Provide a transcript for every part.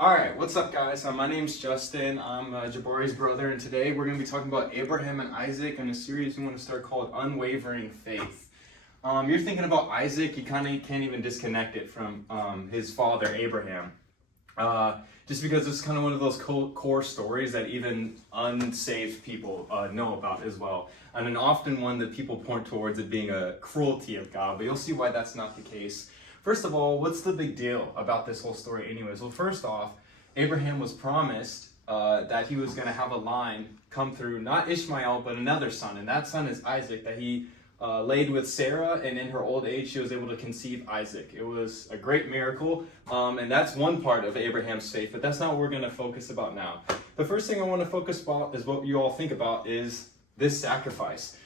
All right, what's up, guys? My name's Justin. I'm Jabari's brother, and today we're going to be talking about Abraham and Isaac in a series we want to start called Unwavering Faith. You're thinking about Isaac, you kind of can't even disconnect it from his father, Abraham. Just because it's kind of one of those core stories that even unsaved people know about as well. And an often one that people point towards it being a cruelty of God, but you'll see why that's not the case. First of all, what's the big deal about this whole story anyways? Well, first off, Abraham was promised that he was going to have a line come through, not Ishmael, but another son. And that son is Isaac, that he laid with Sarah, and in her old age, she was able to conceive Isaac. It was a great miracle, and that's one part of Abraham's faith, but that's not what we're going to focus about now. The first thing I want to focus about is what you all think about is this sacrifice.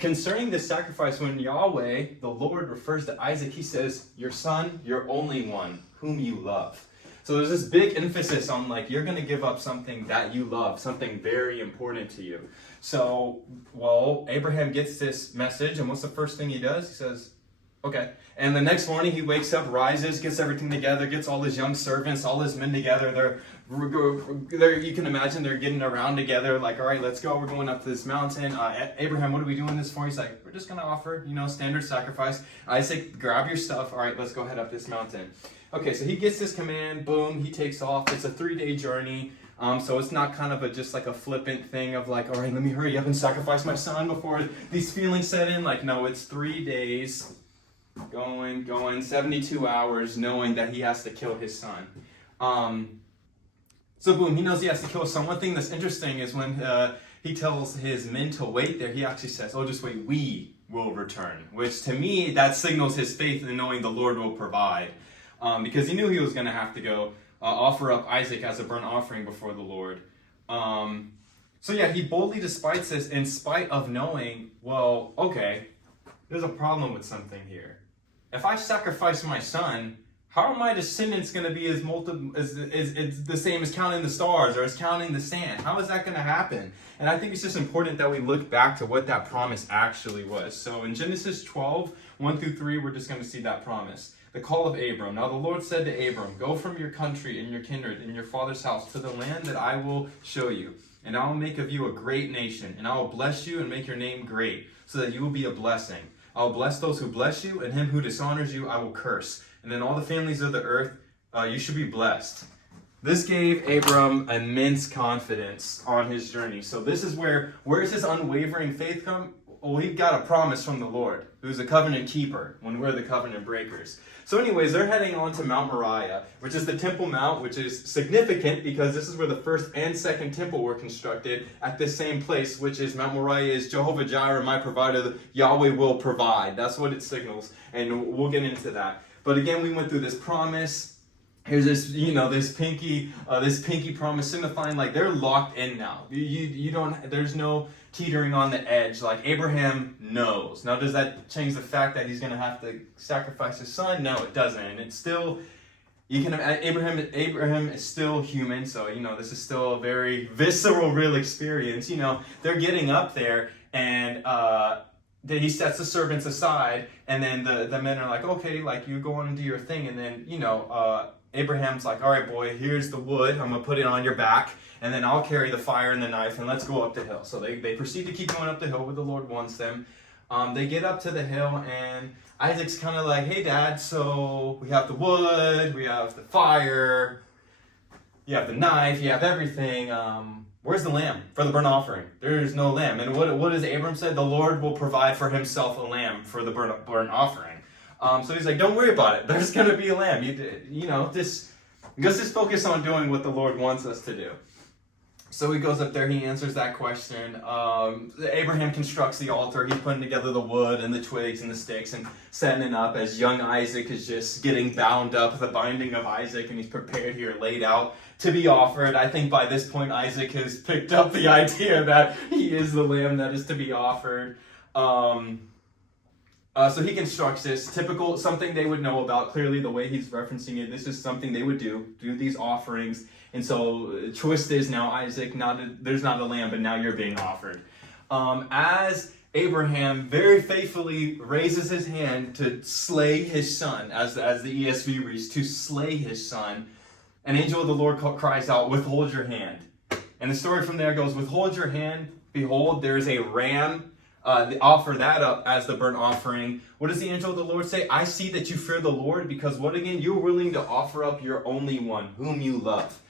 Concerning this sacrifice, when Yahweh, the Lord, refers to Isaac, he says, your son, your only one, whom you love. So there's this big emphasis on, like, you're going to give up something that you love, something very important to you. So, well, Abraham gets this message, and what's the first thing he does? He says, okay. And the next morning he wakes up, rises, gets everything together, gets all his young servants, all his men together. They're you can imagine they're getting around together, like, all right, let's go. We're going up to this mountain. Abraham, what are we doing this for? He's like, we're just going to offer, standard sacrifice. Isaac, grab your stuff. All right, let's go head up this mountain. Okay, so he gets this command. Boom, he takes off. It's a 3-day journey. So it's not kind of just like a flippant thing of like, all right, let me hurry up and sacrifice my son before these feelings set in. Like, no, it's 3 days. Going, 72 hours, knowing that he has to kill his son. So boom, he knows he has to kill his son. One thing that's interesting is when he tells his men to wait there, he actually says, oh, just wait, we will return. Which to me, that signals his faith in knowing the Lord will provide. Because he knew he was going to have to go offer up Isaac as a burnt offering before the Lord. So yeah, he boldly despises this in spite of knowing, well, okay, there's a problem with something here. If I sacrifice my son, how are my descendants going to be as the same as counting the stars or as counting the sand? How is that going to happen? And I think it's just important that we look back to what that promise actually was. So in Genesis 12, 1-3, we're just going to see that promise. The call of Abram. Now the Lord said to Abram, go from your country and your kindred and your father's house to the land that I will show you. And I will make of you a great nation, and I will bless you and make your name great, so that you will be a blessing. I will bless those who bless you, and him who dishonors you I will curse. And then all the families of the earth, you should be blessed. This gave Abram immense confidence on his journey. So this is where's his unwavering faith come? Well, we've got a promise from the Lord, who's a covenant keeper when we're the covenant breakers. So anyways, they're heading on to Mount Moriah, which is the Temple Mount, which is significant because this is where the first and second temple were constructed at this same place, which is Mount Moriah is Jehovah Jireh, my provider, Yahweh will provide. That's what it signals, and we'll get into that. But again, we went through this promise. Here's this, this pinky promise signifying like they're locked in now. There's no teetering on the edge. Like Abraham knows. Now, does that change the fact that he's going to have to sacrifice his son? No, it doesn't. And it's still, Abraham is still human. So, this is still a very visceral, real experience. They're getting up there and, then he sets the servants aside, and then the men are like, okay, like you go on and do your thing. And then, Abraham's like, all right, boy, here's the wood. I'm going to put it on your back, and then I'll carry the fire and the knife, and let's go up the hill. So they proceed to keep going up the hill where the Lord wants them. They get up to the hill, and Isaac's kind of like, hey, Dad, so we have the wood, we have the fire, you have the knife, you have everything. Where's the lamb for the burnt offering? There's no lamb. And what does Abram say? The Lord will provide for himself a lamb for the burnt offering. So he's like, don't worry about it. There's going to be a lamb. Let's just focus on doing what the Lord wants us to do. So he goes up there, he answers that question. Abraham constructs the altar. He's putting together the wood and the twigs and the sticks and setting it up as young Isaac is just getting bound up, the binding of Isaac, and he's prepared here, laid out to be offered. I think by this point, Isaac has picked up the idea that he is the lamb that is to be offered. So he constructs this, typical, something they would know about. Clearly, the way he's referencing it, this is something they would do these offerings. And so, twist is now Isaac, there's not a lamb, but now you're being offered. As Abraham very faithfully raises his hand to slay his son, as the ESV reads, to slay his son, an angel of the Lord cries out, "Withhold your hand." And the story from there goes, "Withhold your hand. Behold, there is a ram. They offer that up as the burnt offering." What does the angel of the Lord say? "I see that you fear the Lord, because" what again? "You're willing to offer up your only one, whom you love."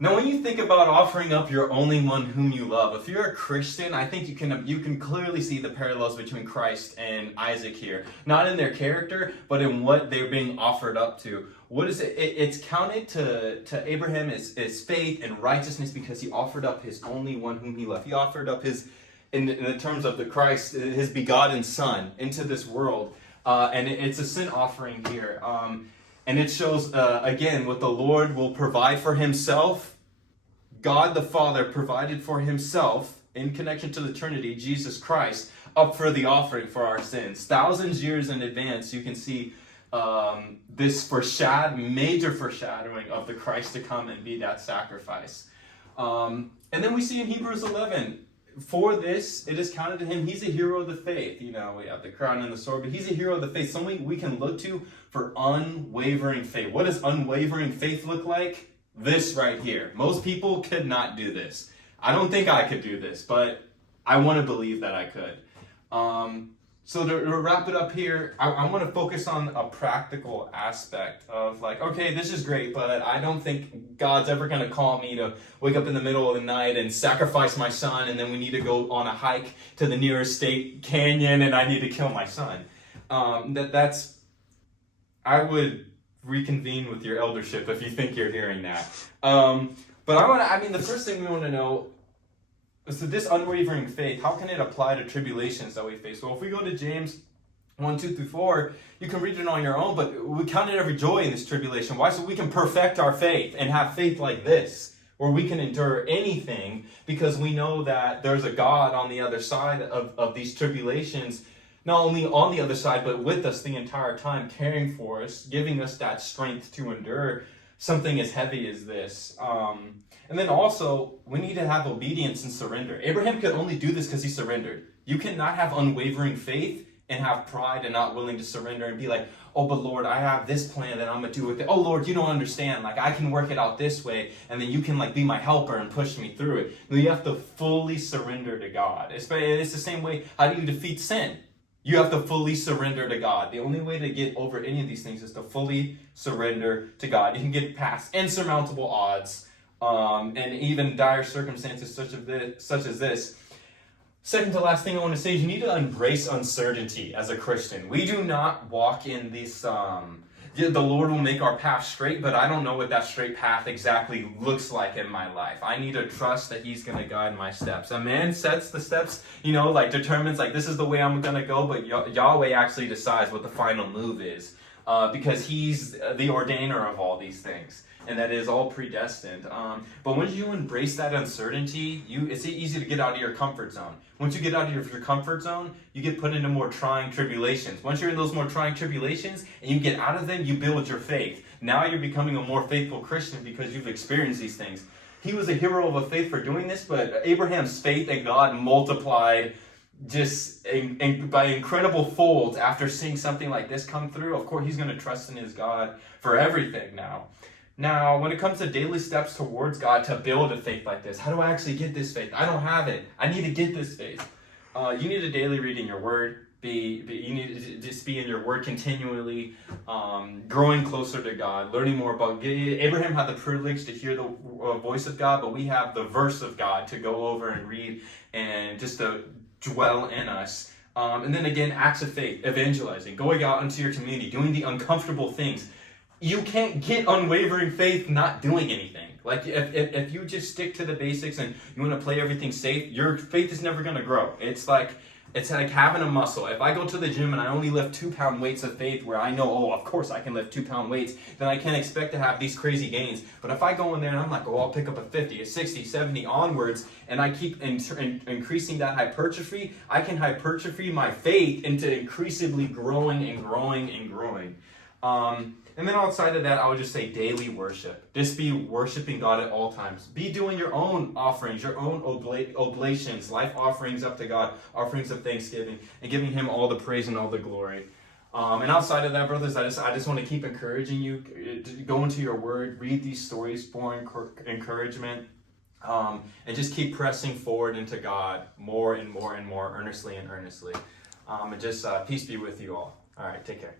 Now, when you think about offering up your only one whom you love, if you're a Christian, I think you can clearly see the parallels between Christ and Isaac here. Not in their character, but in what they're being offered up to. What is it? It's counted to Abraham as faith and righteousness because he offered up his only one whom he loved. He offered up his, in the terms of the Christ, his begotten Son into this world. And it's a sin offering here. And it shows, again, what the Lord will provide for himself. God the Father provided for himself, in connection to the Trinity, Jesus Christ, up for the offering for our sins. Thousands years in advance, you can see this major foreshadowing of the Christ to come and be that sacrifice. And then we see in Hebrews 11, for this, it is counted to him, he's a hero of the faith. We have the crown and the sword, but he's a hero of the faith, someone we can look to for unwavering faith. What does unwavering faith look like? This right here. Most people could not do this. I don't think I could do this, but I want to believe that I could. So to wrap it up here, I want to focus on a practical aspect of okay, this is great, but I don't think God's ever going to call me to wake up in the middle of the night and sacrifice my son, and then we need to go on a hike to the nearest state canyon and I need to kill my son. I would reconvene with your eldership if you think you're hearing that. But the first thing we want to know, so this unwavering faith, how can it apply to tribulations that we face? Well, if we go to James 1:2-4, you can read it on your own, but we count it every joy in this tribulation. Why? So we can perfect our faith and have faith like this, where we can endure anything because we know that there's a God on the other side of these tribulations, not only on the other side, but with us the entire time, caring for us, giving us that strength to endure something as heavy as this. And then also, we need to have obedience and surrender. Abraham could only do this because he surrendered. You cannot have unwavering faith and have pride and not willing to surrender and be like, "Oh, but Lord, I have this plan that I'm going to do with it. Oh, Lord, you don't understand. I can work it out this way, and then you can be my helper and push me through it." No, you have to fully surrender to God. It's the same way, how do you defeat sin? You have to fully surrender to God. The only way to get over any of these things is to fully surrender to God. You can get past insurmountable odds, and even dire circumstances such as this. Second to last thing I want to say is you need to embrace uncertainty as a Christian. We do not walk in this, the Lord will make our path straight, but I don't know what that straight path exactly looks like in my life. I need to trust that he's going to guide my steps. A man sets the steps, determines this is the way I'm going to go, but Yahweh actually decides what the final move is, because he's the ordainer of all these things. And that is all predestined. But once you embrace that uncertainty, it's easy to get out of your comfort zone. Once you get out of your comfort zone, you get put into more trying tribulations. Once you're in those more trying tribulations and you get out of them, you build your faith. Now you're becoming a more faithful Christian because you've experienced these things. He was a hero of a faith for doing this, but Abraham's faith in God multiplied just by incredible folds after seeing something like this come through. Of course, he's going to trust in his God for everything now. Now, when it comes to daily steps towards God to build a faith like this, how do I actually get this faith? I don't have it. I need to get this faith. You need to daily read in your word. You need to just be in your word continually, growing closer to God, learning more about. Abraham had the privilege to hear the voice of God, but we have the verse of God to go over and read and just to dwell in us. And then again, acts of faith, evangelizing, going out into your community, doing the uncomfortable things. You can't get unwavering faith not doing anything. If you just stick to the basics and you want to play everything safe, your faith is never going to grow. It's like having a muscle. If I go to the gym and I only lift 2-pound weights of faith where I know, of course I can lift 2-pound weights, then I can't expect to have these crazy gains. But if I go in there and I'm like, I'll pick up a 50, a 60, 70 onwards, and I keep increasing that hypertrophy, I can hypertrophy my faith into increasingly growing and growing and growing. And then outside of that, I would just say daily worship. Just be worshiping God at all times. Be doing your own offerings, your own oblations, life offerings up to God, offerings of thanksgiving, and giving him all the praise and all the glory. And outside of that, brothers, I just want to keep encouraging you. Go into your word, read these stories for encouragement, and just keep pressing forward into God more and more and more, earnestly and earnestly. And just peace be with you all. All right, take care.